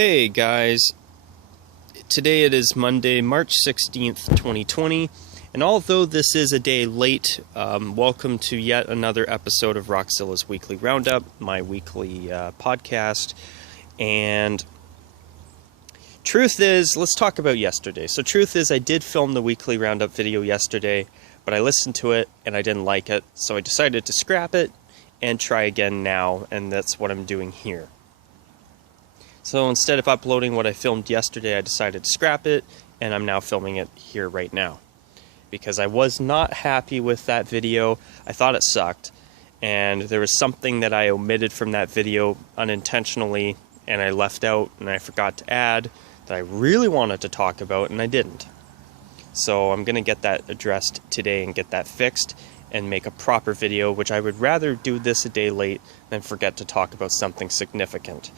Hey guys, today it is Monday, March 16th, 2020, and although this is a day late, welcome to yet another episode of Rockzilla's Weekly Roundup, my weekly podcast. And truth is, let's talk about yesterday. So truth is, I did film the Weekly Roundup video yesterday, but I listened to it and I didn't like it, so I decided to scrap it and try again now, and that's what I'm doing here. So instead of uploading what I filmed yesterday, I decided to scrap it, and I'm now filming it here right now. Because I was not happy with that video. I thought it sucked, and there was something that I omitted from that video unintentionally, and I left out, and I forgot to add, that I really wanted to talk about, and I didn't. So I'm going to get that addressed today and get that fixed, and make a proper video, which I would rather do this a day late than forget to talk about something significant.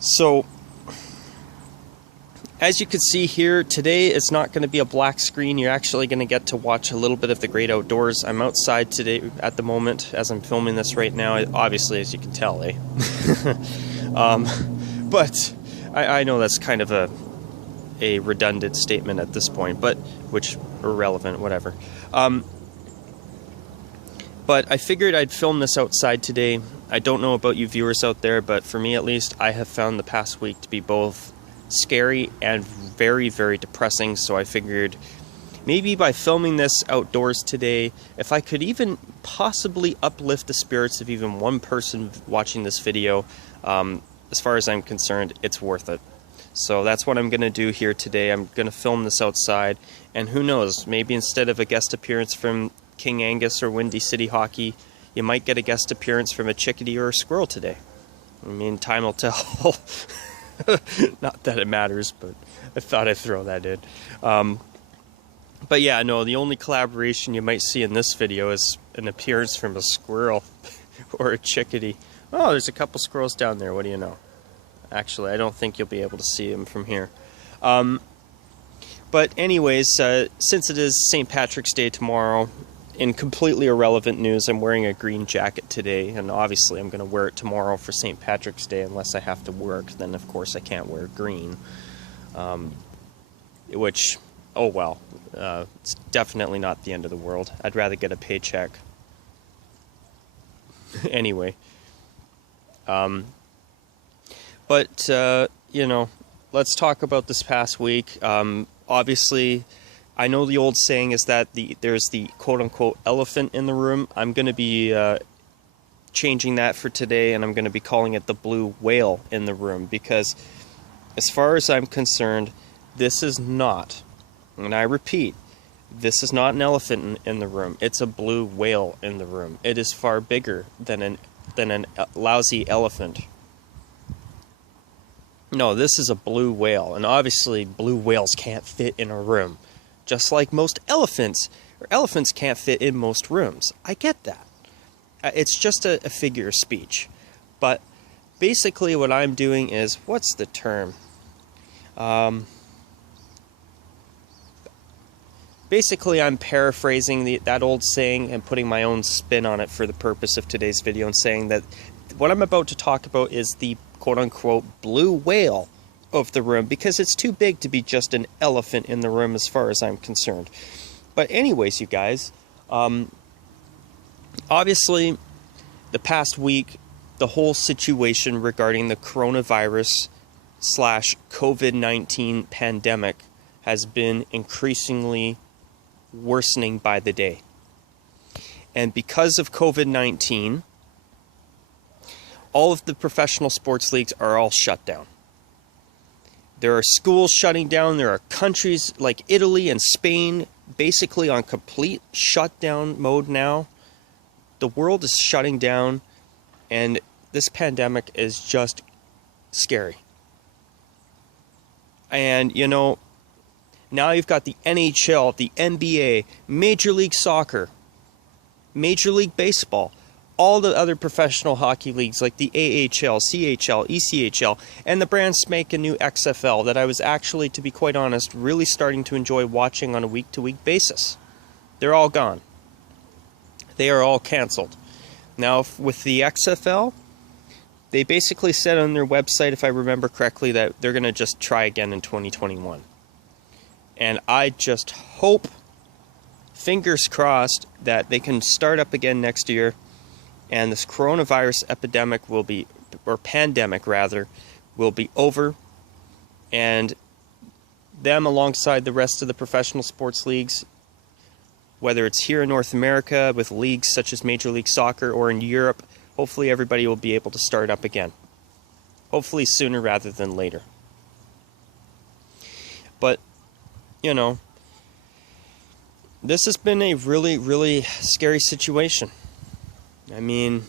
So, as you can see here, today it's not going to be a black screen. You're actually going to get to watch a little bit of the great outdoors. I'm outside today at the moment as I'm filming this right now, obviously, as you can tell, eh? But I know that's kind of a redundant statement at this point, but which irrelevant, whatever. But I figured I'd film this outside today. I don't know about you viewers out there, but for me at least, I have found the past week to be both scary and very, very depressing. So I figured maybe by filming this outdoors today, if I could even possibly uplift the spirits of even one person watching this video, as far as I'm concerned, it's worth it. So that's what I'm going to do here today. I'm going to film this outside, and who knows, maybe instead of a guest appearance from King Angus or Windy City Hockey, you might get a guest appearance from a chickadee or a squirrel today. I mean, time will tell. Not that it matters, but I thought I'd throw that in. But yeah, no, the only collaboration you might see in this video is an appearance from a squirrel or a chickadee. Oh, there's a couple squirrels down there, what do you know? Actually, I don't think you'll be able to see them from here. But anyways, since it is St. Patrick's Day tomorrow, in completely irrelevant news, I'm wearing a green jacket today, and obviously I'm going to wear it tomorrow for St. Patrick's Day unless I have to work. Then, of course, I can't wear green. Which, oh well, it's definitely not the end of the world. I'd rather get a paycheck. Anyway. But, you know, let's talk about this past week. Obviously, I know the old saying is that there's the quote-unquote elephant in the room. I'm going to be changing that for today, and I'm going to be calling it the blue whale in the room, because as far as I'm concerned, this is not, and I repeat, this is not an elephant in the room. It's a blue whale in the room. It is far bigger than an lousy elephant. No, this is a blue whale, and obviously blue whales can't fit in a room. Just like most elephants can't fit in most rooms. I get that. It's just a figure of speech. But basically what I'm doing is, what's the term? Basically I'm paraphrasing that old saying and putting my own spin on it for the purpose of today's video, and saying that what I'm about to talk about is the quote-unquote blue whale of the room, because it's too big to be just an elephant in the room as far as I'm concerned. But anyways, you guys, obviously the past week, the whole situation regarding the coronavirus / COVID-19 pandemic has been increasingly worsening by the day. And because of COVID-19, all of the professional sports leagues are all shut down. There are schools shutting down. There are countries like Italy and Spain basically on complete shutdown mode now. The world is shutting down, and this pandemic is just scary. And, you know, now you've got the NHL, the NBA, Major League Soccer, Major League Baseball, all the other professional hockey leagues like the AHL, CHL, ECHL, and the brand spanking new XFL that I was actually, to be quite honest, really starting to enjoy watching on a week-to-week basis. They're all gone. They are all canceled. Now, with the XFL, They basically said on their website, if I remember correctly, that they're going to just try again in 2021. And I just hope, fingers crossed, that they can start up again next year and this coronavirus epidemic will be, or pandemic rather, will be over, and them alongside the rest of the professional sports leagues, whether it's here in North America with leagues such as Major League Soccer or in Europe, hopefully everybody will be able to start up again. Hopefully sooner rather than later. But, you know, this has been a really, really scary situation. I mean,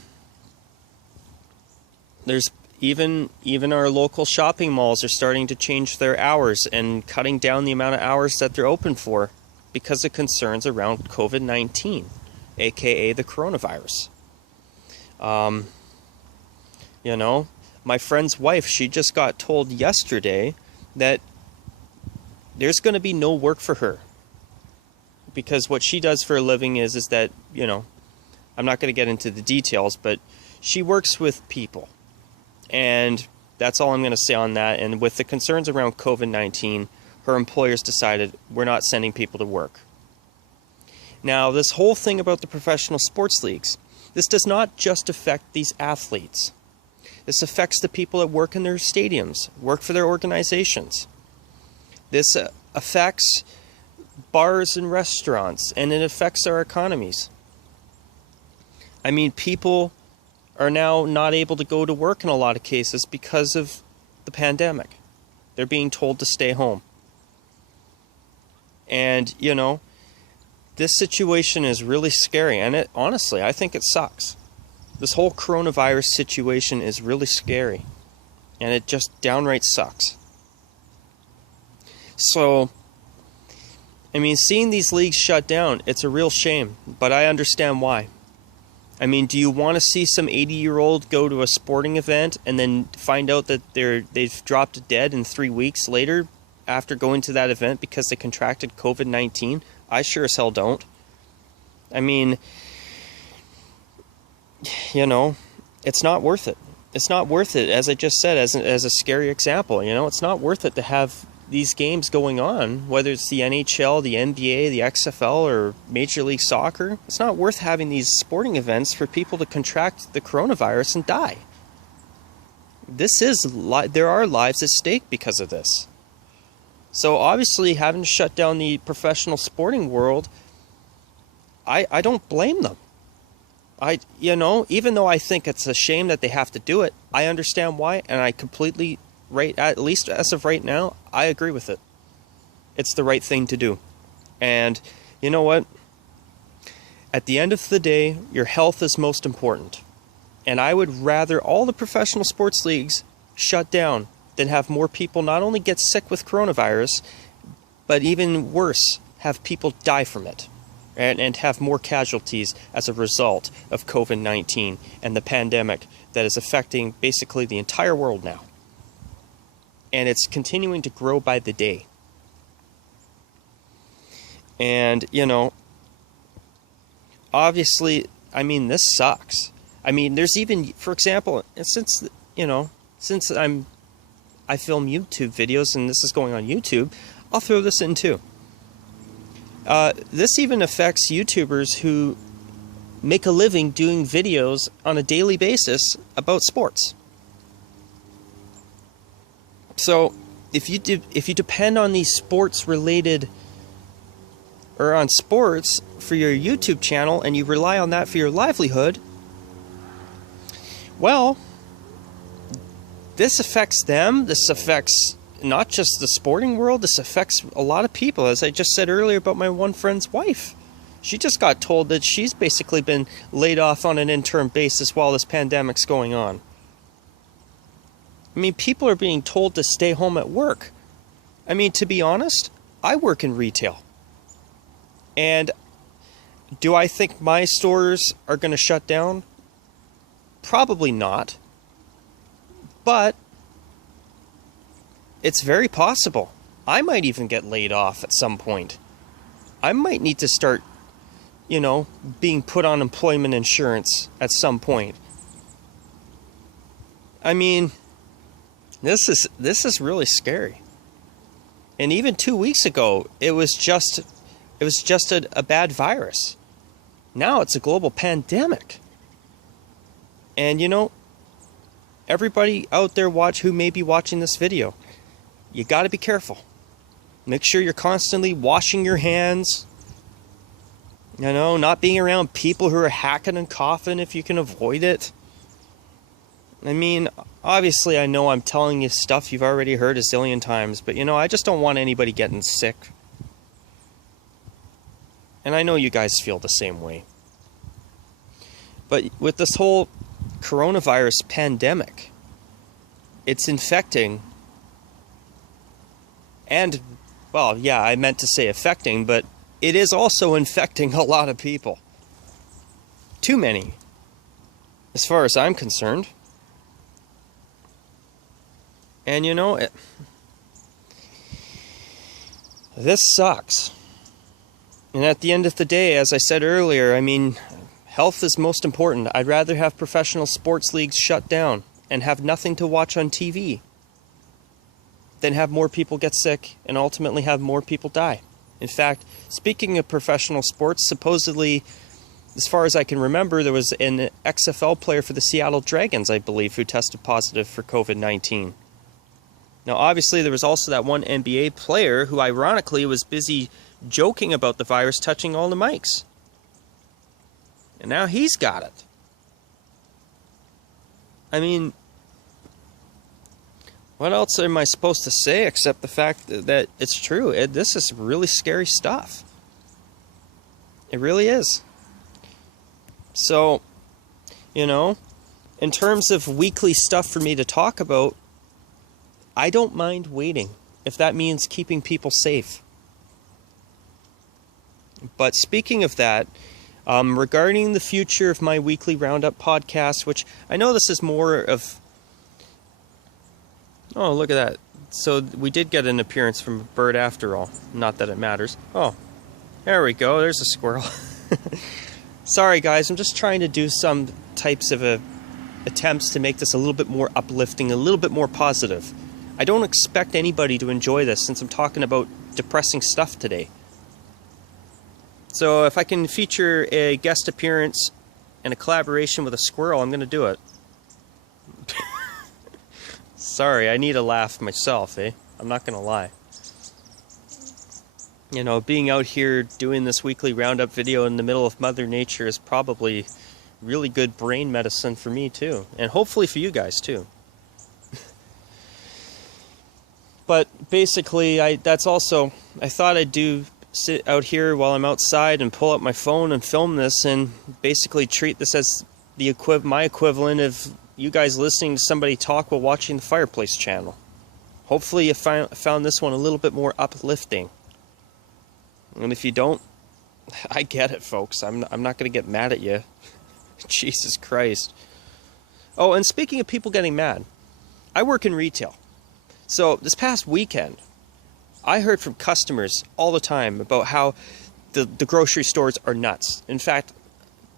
there's even our local shopping malls are starting to change their hours and cutting down the amount of hours that they're open for because of concerns around COVID-19, aka the coronavirus. You know, my friend's wife, she just got told yesterday that there's going to be no work for her. Because what she does for a living is that, you know, I'm not going to get into the details, but she works with people. And that's all I'm going to say on that. And with the concerns around COVID-19, her employers decided we're not sending people to work. Now, this whole thing about the professional sports leagues, this does not just affect these athletes. This affects the people that work in their stadiums, work for their organizations. This affects bars and restaurants, and it affects our economies. I mean, people are now not able to go to work in a lot of cases because of the pandemic. They're being told to stay home. And, you know, this situation is really scary, and it honestly, I think it sucks. This whole coronavirus situation is really scary, and it just downright sucks. So, I mean, seeing these leagues shut down, it's a real shame, but I understand why. I mean, do you want to see some 80-year-old go to a sporting event and then find out that they've dropped dead in 3 weeks later after going to that event because they contracted COVID-19? I sure as hell don't. I mean, you know, it's not worth it. It's not worth it, as I just said, as a scary example. You know, it's not worth it to have these games going on, whether it's the NHL, the NBA, the XFL, or Major League Soccer. It's not worth having these sporting events for people to contract the coronavirus and die. There are lives at stake because of this. So obviously having to shut down the professional sporting world, I don't blame them. You know, even though I think it's a shame that they have to do it, I understand why, and I completely, at least as of right now, I agree with it. It's the right thing to do. And you know what? At the end of the day, your health is most important. And I would rather all the professional sports leagues shut down than have more people not only get sick with coronavirus, but even worse, have people die from it. And have more casualties as a result of COVID-19 and the pandemic that is affecting basically the entire world now. And it's continuing to grow by the day. And, you know, obviously, I mean, this sucks. I mean, there's even, for example, since I film YouTube videos and this is going on YouTube, I'll throw this in too. This even affects YouTubers who make a living doing videos on a daily basis about sports. So, if you depend on these sports-related, or on sports for your YouTube channel, and you rely on that for your livelihood, well, this affects them. This affects not just the sporting world, this affects a lot of people. As I just said earlier about my one friend's wife. She just got told that she's basically been laid off on an interim basis while this pandemic's going on. I mean, people are being told to stay home at work. I mean, to be honest, I work in retail. And do I think my stores are going to shut down? Probably not. But it's very possible. I might even get laid off at some point. I might need to start, you know, being put on employment insurance at some point. I mean, this is really scary. And even 2 weeks ago, it was just a bad virus. Now it's a global pandemic. And everybody out there who may be watching this video, you got to be careful. Make sure you're constantly washing your hands. Not being around people who are hacking and coughing if you can avoid it. I mean, obviously I know I'm telling you stuff you've already heard a zillion times, but I just don't want anybody getting sick. And I know you guys feel the same way. But with this whole coronavirus pandemic, it's infecting, and, well, yeah, I meant to say affecting, but it is also infecting a lot of people. Too many, as far as I'm concerned. And this sucks. And at the end of the day, as I said earlier, I mean, health is most important. I'd rather have professional sports leagues shut down and have nothing to watch on TV than have more people get sick and ultimately have more people die. In fact, speaking of professional sports, supposedly, as far as I can remember, there was an XFL player for the Seattle Dragons, I believe, who tested positive for COVID-19. Now, obviously, there was also that one NBA player who, ironically, was busy joking about the virus touching all the mics. And now he's got it. I mean, what else am I supposed to say except the fact that it's true? This is really scary stuff. It really is. So, in terms of weekly stuff for me to talk about, I don't mind waiting if that means keeping people safe. But speaking of that, regarding the future of my Weekly Roundup podcast, which I know this is more of... Oh, look at that. So we did get an appearance from a bird after all. Not that it matters. Oh, there we go. There's a squirrel. Sorry, guys. I'm just trying to do some types of attempts to make this a little bit more uplifting, a little bit more positive. I don't expect anybody to enjoy this since I'm talking about depressing stuff today. So if I can feature a guest appearance and a collaboration with a squirrel, I'm going to do it. Sorry, I need a laugh myself, eh? I'm not going to lie. Being out here doing this Weekly Roundup video in the middle of Mother Nature is probably really good brain medicine for me, too. And hopefully for you guys, too. But basically, I thought I'd sit out here while I'm outside and pull up my phone and film this and basically treat this as my equivalent of you guys listening to somebody talk while watching the Fireplace channel. Hopefully you found this one a little bit more uplifting. And if you don't, I get it, folks. I'm not going to get mad at you. Jesus Christ. Oh, and speaking of people getting mad, I work in retail. So this past weekend, I heard from customers all the time about how the grocery stores are nuts. In fact,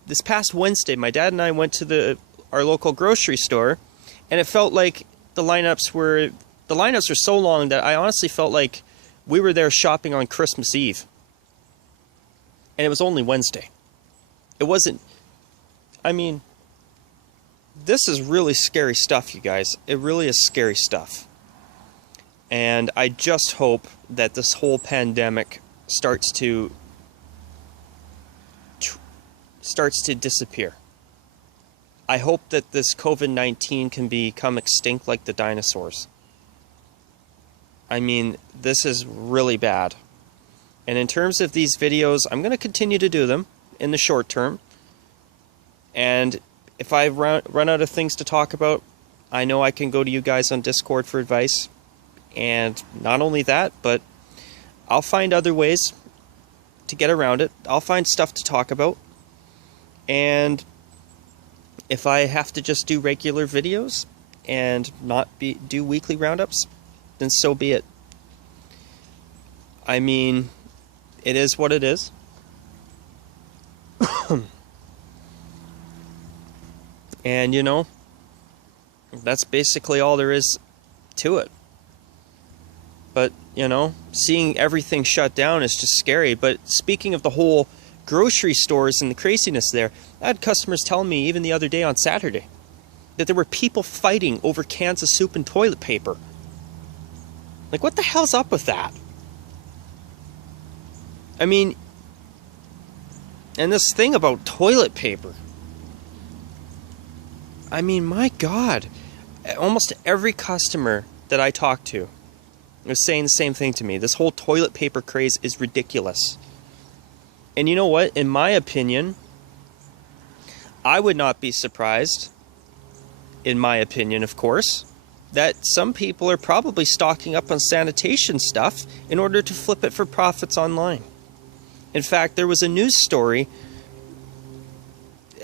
this past Wednesday, my dad and I went to our local grocery store, and it felt like the lineups were so long that I honestly felt like we were there shopping on Christmas Eve. And it was only Wednesday. It wasn't... I mean, this is really scary stuff, you guys. It really is scary stuff. And I just hope that this whole pandemic starts to disappear. I hope that this COVID-19 can become extinct like the dinosaurs. I mean, this is really bad. And in terms of these videos, I'm going to continue to do them in the short term. And if I run out of things to talk about, I know I can go to you guys on Discord for advice. And not only that, but I'll find other ways to get around it. I'll find stuff to talk about. And if I have to just do regular videos and not do weekly roundups, then so be it. I mean, it is what it is. And That's basically all there is to it. But, you know, seeing everything shut down is just scary. But speaking of the whole grocery stores and the craziness there, I had customers telling me even the other day on Saturday that there were people fighting over cans of soup and toilet paper. Like, what the hell's up with that? I mean, and this thing about toilet paper. I mean, my God. Almost every customer that I talked to was saying the same thing to me. This whole toilet paper craze is ridiculous. And you know what? In my opinion, I would not be surprised, in my opinion, of course, that some people are probably stocking up on sanitation stuff in order to flip it for profits online. In fact, there was a news story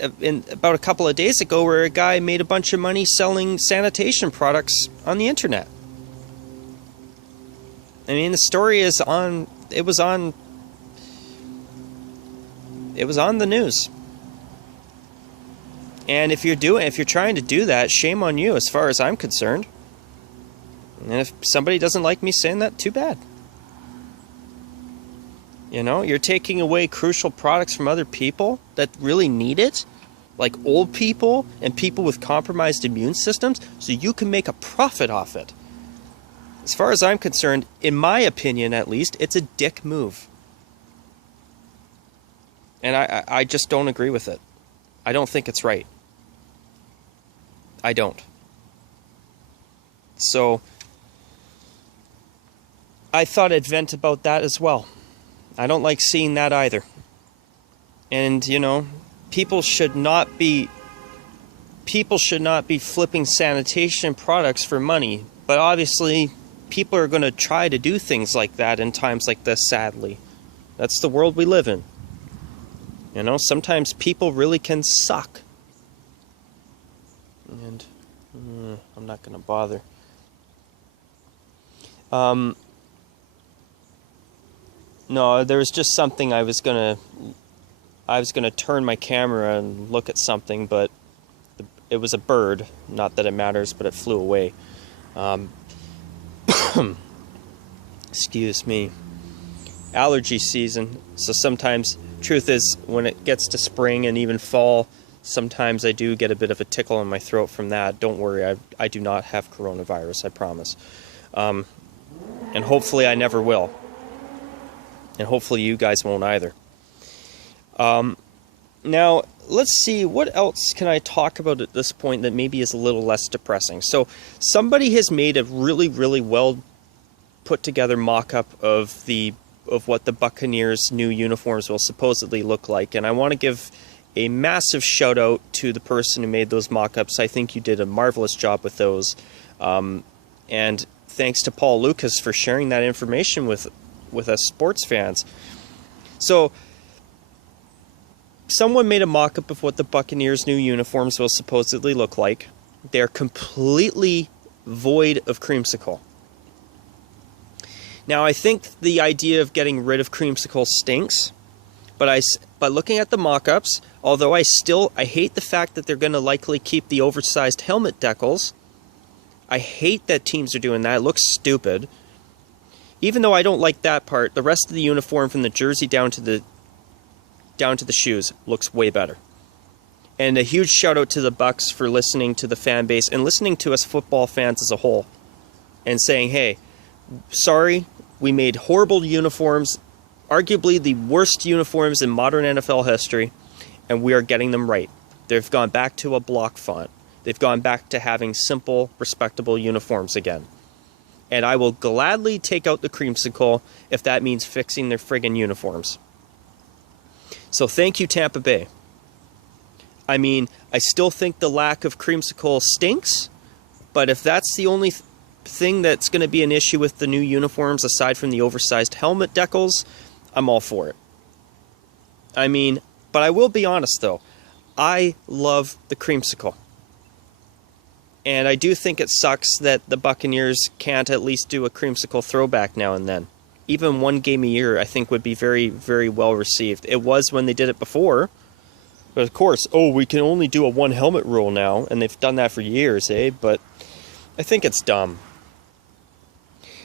about a couple of days ago where a guy made a bunch of money selling sanitation products on the internet. I mean, the story is on, it was on the news. And if you're trying to do that, shame on you as far as I'm concerned. And if somebody doesn't like me saying that, too bad. You know, you're taking away crucial products from other people that really need it, like old people and people with compromised immune systems, so you can make a profit off it. As far as I'm concerned, in my opinion at least, it's a dick move. And I just don't agree with it. I don't think it's right. I don't. So, I thought I'd vent about that as well. I don't like seeing that either. And, you know, people should not be flipping sanitation products for money. But obviously, people are going to try to do things like that in times like this, sadly. That's the world we live in. You know, sometimes people really can suck. And I'm not going to bother. No, there was just something I was gonna turn my camera and look at something, but it was a bird. Not that it matters, but it flew away. Excuse me. Allergy season. So sometimes, truth is, when it gets to spring and even fall, sometimes I do get a bit of a tickle in my throat from that. Don't worry, I do not have coronavirus, I promise. And hopefully I never will. And hopefully you guys won't either. Now, let's see, what else can I talk about at this point that maybe is a little less depressing? So, somebody has made a really, really well put together mock-up of what the Buccaneers' new uniforms will supposedly look like. And I want to give a massive shout out to the person who made those mock-ups. I think you did a marvelous job with those. And thanks to Paul Lucas for sharing that information with us sports fans. So, someone made a mock-up of what the Buccaneers' new uniforms will supposedly look like. They're completely void of creamsicle. Now, I think the idea of getting rid of creamsicle stinks, but looking at the mock-ups, although I hate the fact that they're going to likely keep the oversized helmet decals. I hate that teams are doing that. It looks stupid. Even though I don't like that part, the rest of the uniform from the jersey down to the shoes looks way better. And a huge shout out to the Bucs for listening to the fan base and listening to us football fans as a whole and saying, hey, sorry, we made horrible uniforms, arguably the worst uniforms in modern NFL history, and we are getting them right. They've gone back to a block font. They've gone back to having simple, respectable uniforms again. And I will gladly take out the creamsicle if that means fixing their friggin' uniforms. So thank you, Tampa Bay. I mean, I still think the lack of creamsicle stinks, but if that's the only thing that's going to be an issue with the new uniforms aside from the oversized helmet decals, I'm all for it. I mean, but I will be honest though, I love the creamsicle. And I do think it sucks that the Buccaneers can't at least do a creamsicle throwback now and then. Even one game a year, I think, would be very, very well received. It was when they did it before, But of course, we can only do a one helmet rule now, and they've done that for years, eh? But I think it's dumb.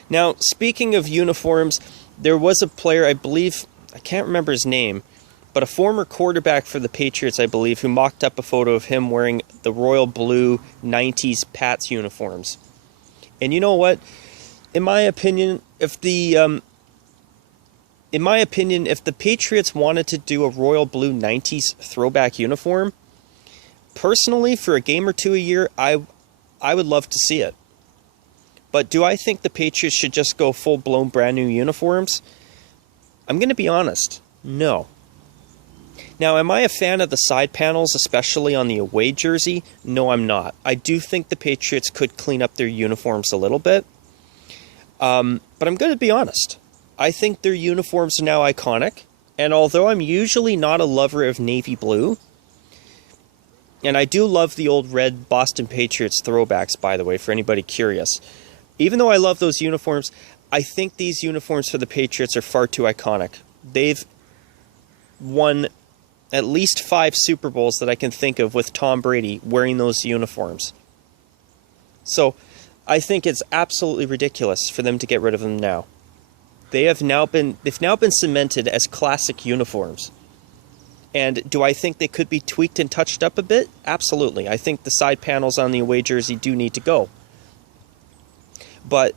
Now, speaking of uniforms, there was a player, I believe, I can't remember his name, but a former quarterback for the Patriots, I believe, who mocked up a photo of him wearing the royal blue 90s Pats uniforms. And you know what? In my opinion, if the Patriots wanted to do a royal blue 90s throwback uniform, personally, for a game or two a year, I would love to see it. But do I think the Patriots should just go full-blown brand new uniforms? I'm going to be honest, no. Now, am I a fan of the side panels, especially on the away jersey? No, I'm not. I do think the Patriots could clean up their uniforms a little bit. But I'm going to be honest. I think their uniforms are now iconic. And although I'm usually not a lover of navy blue, and I do love the old red Boston Patriots throwbacks, by the way, for anybody curious. Even though I love those uniforms, I think these uniforms for the Patriots are far too iconic. They've won at least 5 Super Bowls that I can think of with Tom Brady wearing those uniforms. So I think it's absolutely ridiculous for them to get rid of them now. They've now been cemented as classic uniforms. And do I think they could be tweaked and touched up a bit? Absolutely. I think the side panels on the away jersey do need to go. But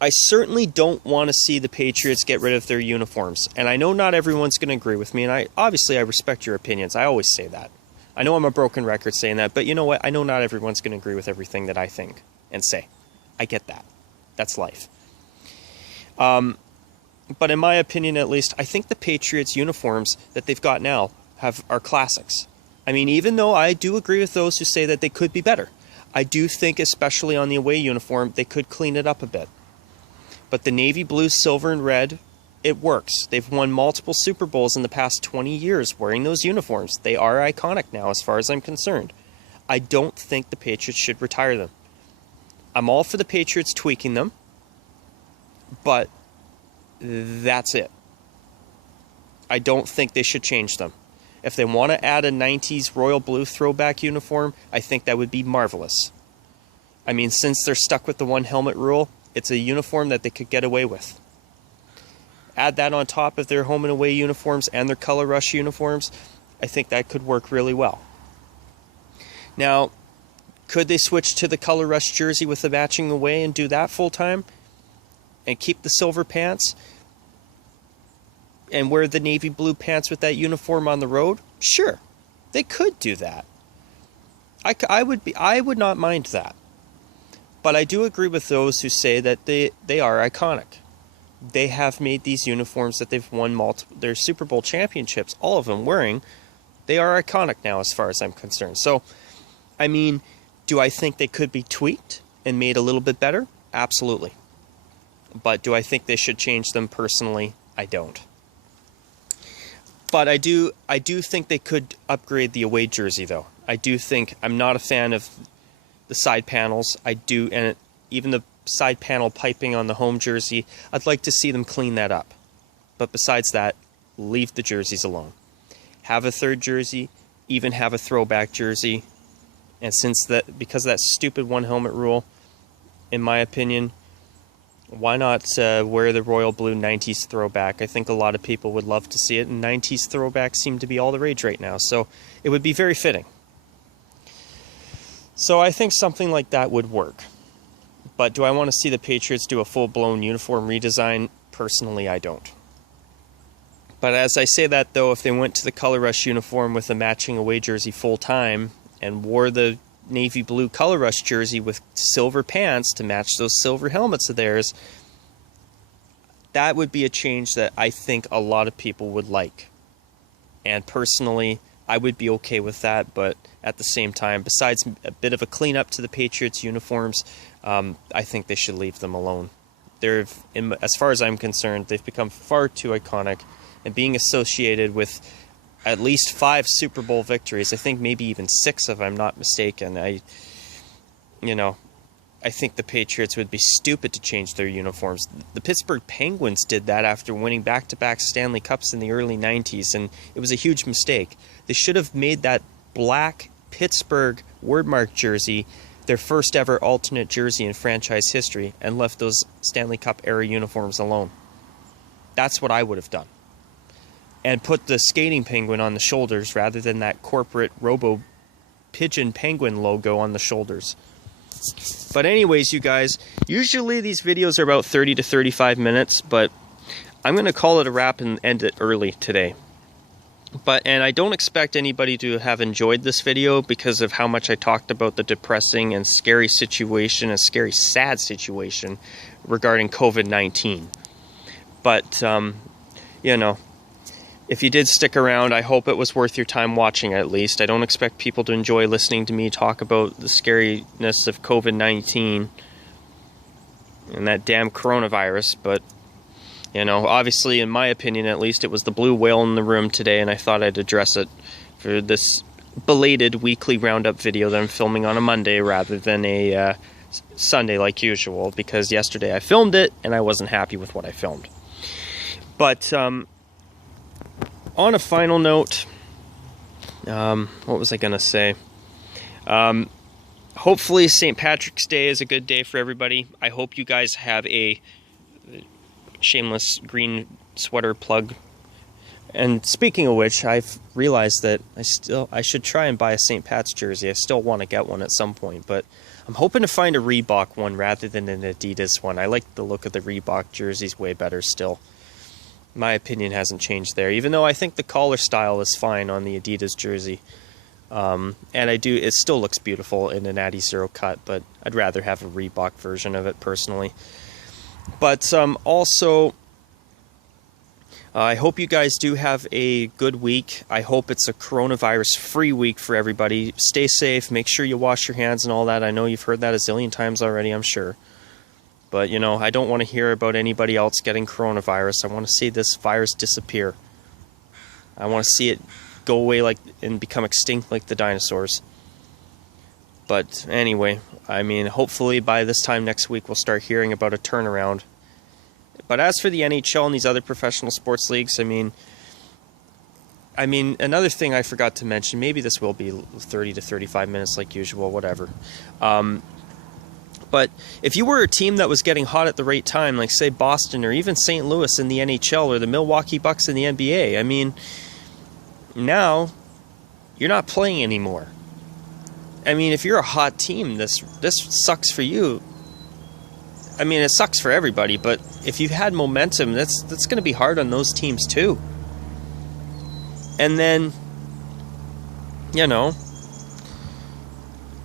I certainly don't want to see the Patriots get rid of their uniforms. And I know not everyone's going to agree with me, and I respect your opinions. I always say that. I know I'm a broken record saying that, but you know what? I know not everyone's going to agree with everything that I think and say. I get that. That's life. But in my opinion, at least, I think the Patriots uniforms that they've got now are classics. I mean, even though I do agree with those who say that they could be better, I do think, especially on the away uniform, they could clean it up a bit. But the navy blue, silver, and red, it works. They've won multiple Super Bowls in the past 20 years wearing those uniforms. They are iconic now, as far as I'm concerned. I don't think the Patriots should retire them. I'm all for the Patriots tweaking them, but that's it. I don't think they should change them. If they want to add a 90s royal blue throwback uniform, I think that would be marvelous. I mean, since they're stuck with the one helmet rule, it's a uniform that they could get away with. Add that on top of their home and away uniforms and their color rush uniforms, I think that could work really well. Now, could they switch to the color rush jersey with the matching away and do that full time? And keep the silver pants? And wear the navy blue pants with that uniform on the road? Sure, they could do that. I would not mind that. But I do agree with those who say that they are iconic. They have made these uniforms that they've won their Super Bowl championships, all of them wearing. They are iconic now as far as I'm concerned. So, I mean, do I think they could be tweaked and made a little bit better? Absolutely. But do I think they should change them personally? I don't. But I do think they could upgrade the away jersey, though. I do think, I'm not a fan of the side panels. And even the side panel piping on the home jersey, I'd like to see them clean that up. But besides that, leave the jerseys alone. Have a third jersey, even have a throwback jersey. And because of that stupid one helmet rule, in my opinion, why not wear the royal blue 90s throwback? I think a lot of people would love to see it, and 90s throwbacks seem to be all the rage right now, so it would be very fitting. So I think something like that would work. But do I want to see the Patriots do a full-blown uniform redesign? Personally, I don't. But as I say that, though, if they went to the color rush uniform with a matching away jersey full-time and wore the navy blue color rush jersey with silver pants to match those silver helmets of theirs, that would be a change that I think a lot of people would like. And personally, I would be okay with that, but at the same time, besides a bit of a cleanup to the Patriots uniforms, I think they should leave them alone. As far as I'm concerned, they've become far too iconic, and being associated with at least 5 Super Bowl victories, I think maybe even 6 if I'm not mistaken. I think the Patriots would be stupid to change their uniforms. The Pittsburgh Penguins did that after winning back-to-back Stanley Cups in the early 90s, and it was a huge mistake. They should have made that black Pittsburgh wordmark jersey their first ever alternate jersey in franchise history and left those Stanley Cup era uniforms alone. That's what I would have done. And put the skating penguin on the shoulders rather than that corporate Robo Pigeon Penguin logo on the shoulders. But anyways, you guys, usually these videos are about 30 to 35 minutes, but I'm going to call it a wrap and end it early today. And I don't expect anybody to have enjoyed this video because of how much I talked about the depressing and scary situation, a scary, sad situation regarding COVID-19. But, you know, if you did stick around, I hope it was worth your time watching at least. I don't expect people to enjoy listening to me talk about the scariness of COVID-19 and that damn coronavirus, but, you know, obviously, in my opinion at least, it was the blue whale in the room today, and I thought I'd address it for this belated weekly roundup video that I'm filming on a Monday rather than a Sunday like usual, because yesterday I filmed it, and I wasn't happy with what I filmed. But, on a final note, what was I going to say? Hopefully St. Patrick's Day is a good day for everybody. I hope you guys have a shameless green sweater plug. And speaking of which, I've realized that I should try and buy a St. Pat's jersey. I still want to get one at some point, but I'm hoping to find a Reebok one rather than an Adidas one. I like the look of the Reebok jerseys way better still. My opinion hasn't changed there, even though I think the collar style is fine on the Adidas jersey. And it still looks beautiful in an Adi Zero cut, but I'd rather have a Reebok version of it personally. But also, I hope you guys do have a good week. I hope it's a coronavirus-free week for everybody. Stay safe, make sure you wash your hands and all that. I know you've heard that a zillion times already, I'm sure. But, you know, I don't want to hear about anybody else getting coronavirus. I want to see this virus disappear. I want to see it go away and become extinct like the dinosaurs. But anyway, I mean, hopefully by this time next week we'll start hearing about a turnaround. But as for the NHL and these other professional sports leagues, I mean, another thing I forgot to mention, maybe this will be 30 to 35 minutes like usual, whatever. But if you were a team that was getting hot at the right time, like say Boston or even St. Louis in the NHL or the Milwaukee Bucks in the NBA, I mean, now you're not playing anymore. I mean, if you're a hot team, this sucks for you. I mean, it sucks for everybody, but if you've had momentum, that's going to be hard on those teams too. And then, you know,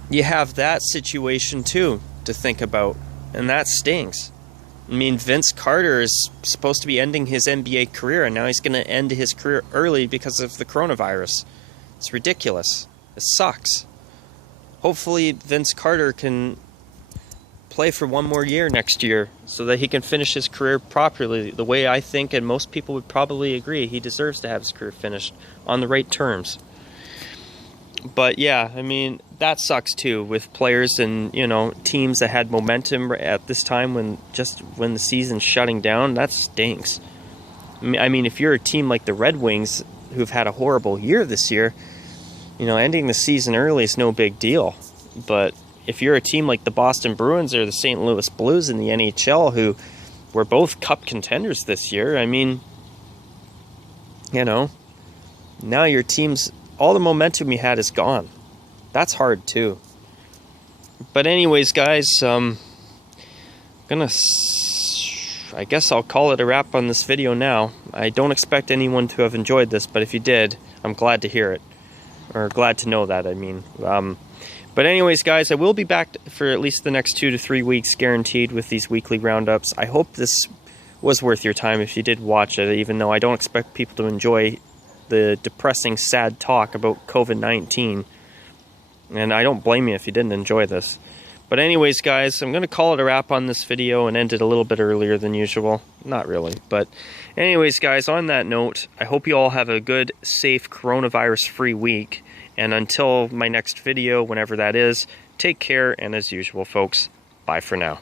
you have that situation too to think about, and that stings. I mean, Vince Carter is supposed to be ending his NBA career, and now he's going to end his career early because of the coronavirus. It's ridiculous. It sucks. Hopefully Vince Carter can play for one more year next year so that he can finish his career properly, the way I think and most people would probably agree he deserves to have his career finished on the right terms. But yeah, I mean, that sucks too, with players and, you know, teams that had momentum at this time when the season's shutting down. That stinks. I mean, if you're a team like the Red Wings, who've had a horrible year this year, you know, ending the season early is no big deal. But if you're a team like the Boston Bruins or the St. Louis Blues in the NHL, who were both cup contenders this year, I mean, you know, now your team's, all the momentum you had is gone. That's hard too. But anyways, guys, I guess I'll call it a wrap on this video now. I don't expect anyone to have enjoyed this, but if you did, I'm glad to hear it. Or glad to know that, I mean. But anyways, guys, I will be back for at least the next 2 to 3 weeks, guaranteed, with these weekly roundups. I hope this was worth your time if you did watch it, even though I don't expect people to enjoy the depressing, sad talk about COVID-19. And I don't blame you if you didn't enjoy this. But anyways, guys, I'm going to call it a wrap on this video and end it a little bit earlier than usual. Not really, but anyways, guys, on that note, I hope you all have a good, safe, coronavirus-free week. And until my next video, whenever that is, take care, and as usual, folks, Bye for now.